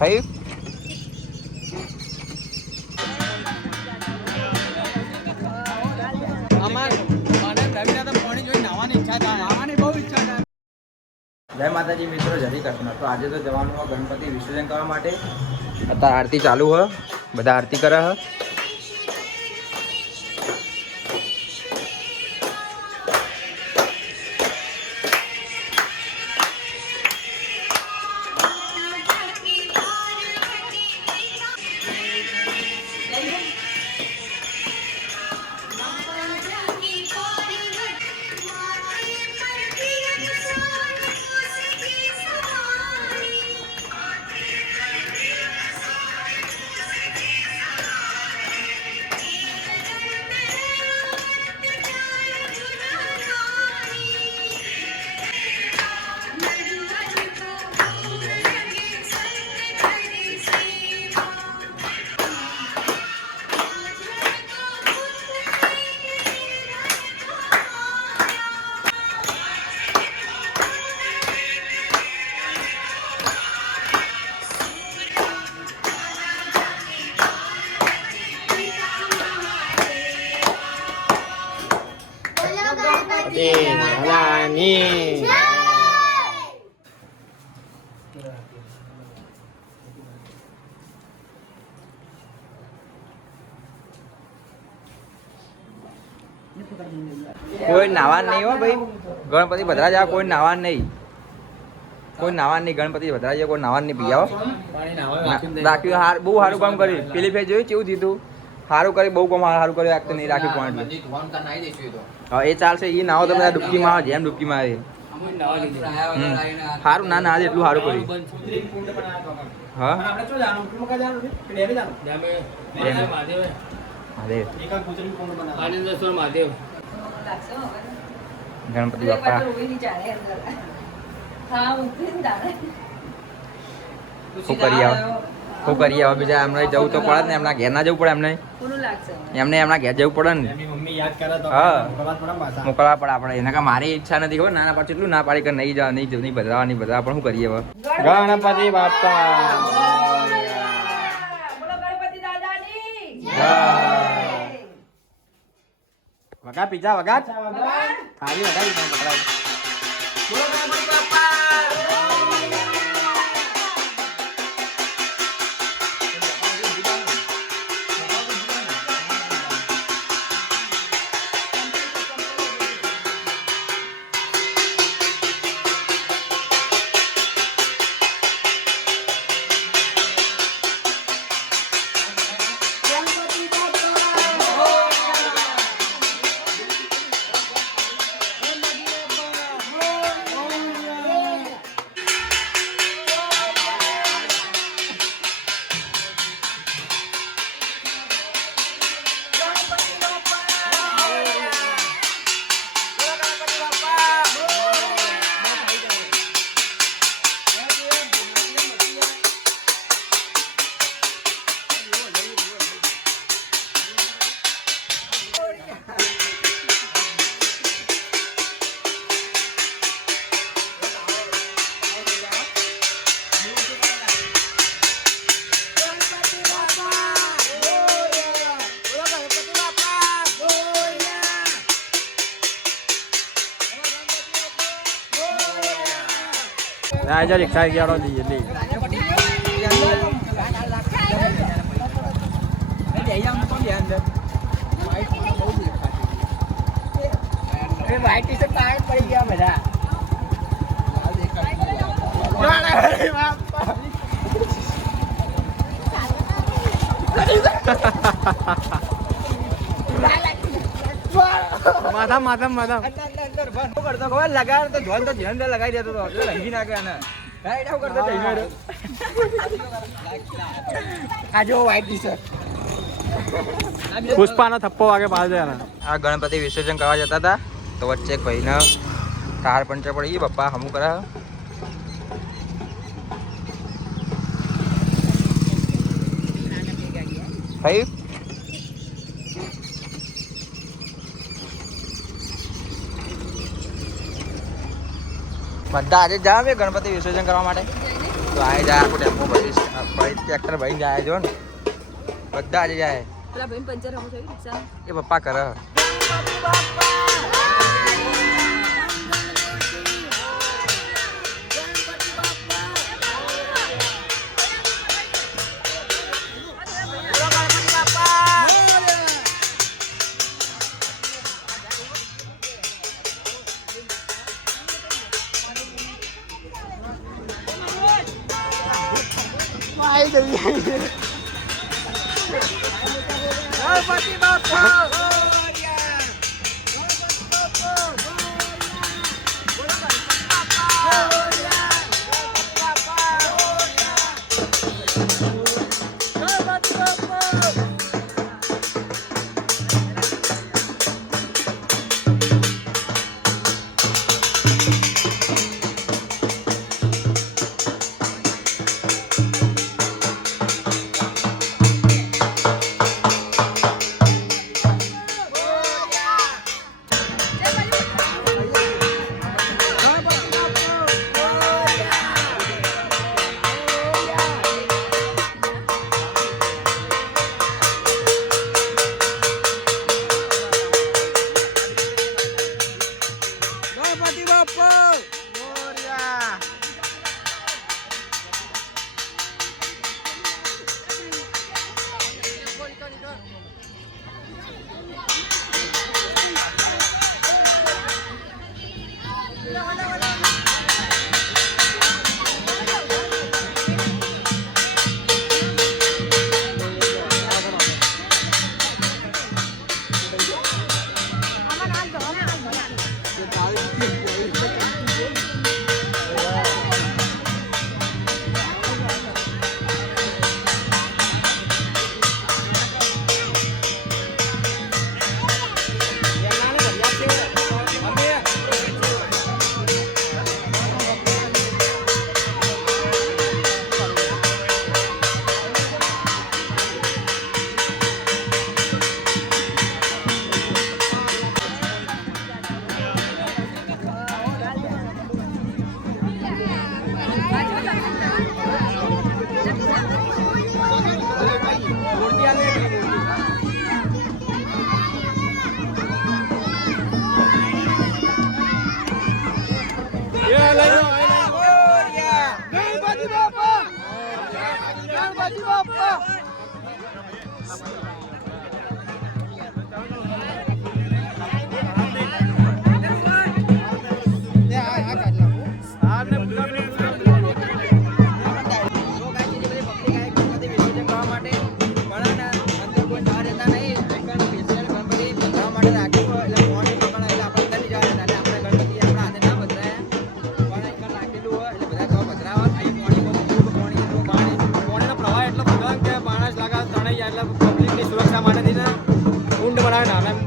થઈ જય માતાજી મિત્રો જરી કૃષ્ણ. તો આજે તો જવાનું ગણપતિ વિસર્જન કરવા માટે. અત્યારે આરતી ચાલુ હ. બધા આરતી કરે હ. કોઈ નાવા નહીં હો ભાઈ. ગણપતિ ભદ્રા જાવ કોઈ નાવા નહીં. કોઈ નાવા નહીં ગણપતિ ભદ્રા જાવ કોઈ નાવા નહીં. પીયાવો રાખ્યું હાર બહુ સારું કામ કર્યું. પેલી ફેર જોયું કેવું જીતું સારું કરી બહુ કામ સારું કર્યું એક નહીં રાખી પોઈન્ટ હા એ ચાલશે એ નાવો તમે બધા ડૂબકી માં આવે જેમ ડૂબકી માં આવે સારું ના ના આજે એટલું સારું કર્યું. હા? ગણપતિ બાપા. શું કરી આવો. શું કરીએ હવે બીજા એમને જવું તો પડે ને એમના ઘેર ના જવું પડે એમને. એમને એમના ઘેર જવું પડે ને. હા. મોકલવા પડે આપણે. એના કારણે મારી ઈચ્છા નથી ખબર. નાના પાછું એટલું ના પાડી કે નહીં જવા નહીં નહીં બદલાવા નહીં બદલાવા પણ શું કરીએ હવે? ગણપતિ બાપા વગા પીઝા વગા Đây cho രാജാലി കഴിക്കാടോ നീ അല്ലേ Hãy subscribe cho kênh Ghiền Mì Gõ Để không bỏ lỡ những video hấp dẫn madam, madam, madam. લગાડ તો જોન તો ધ્યાન લગાવી દેતો હતો એટલે લંગી નાખે આને. રાઈટ આવું કરતો? જઈને આ જો વ્હાઈટ ટી શર્ટ પુષ્પાનો થપ્પો વાગે દે આ ગણપતિ વિસર્જન કરવા જતા હતા. તો વચ્ચે એક ભાઈને કાર પંચર પડી ગઈ. પપ્પા હમું કરે. થઈ બધા આજે જાવ ગણપતિ વિસર્જન કરવા માટે. તો આજે જાય આખું ટેમ્પો ભરી ભાઈ ટ્રેક્ટર ભરી જાય જો ને. બધા આજે જાય. ભાઈ એ પપ્પા કરે. ગણપતિ સુરક્ષા માટે થઈને ઊંડ બનાવે નાના બધા પધરાઈ દે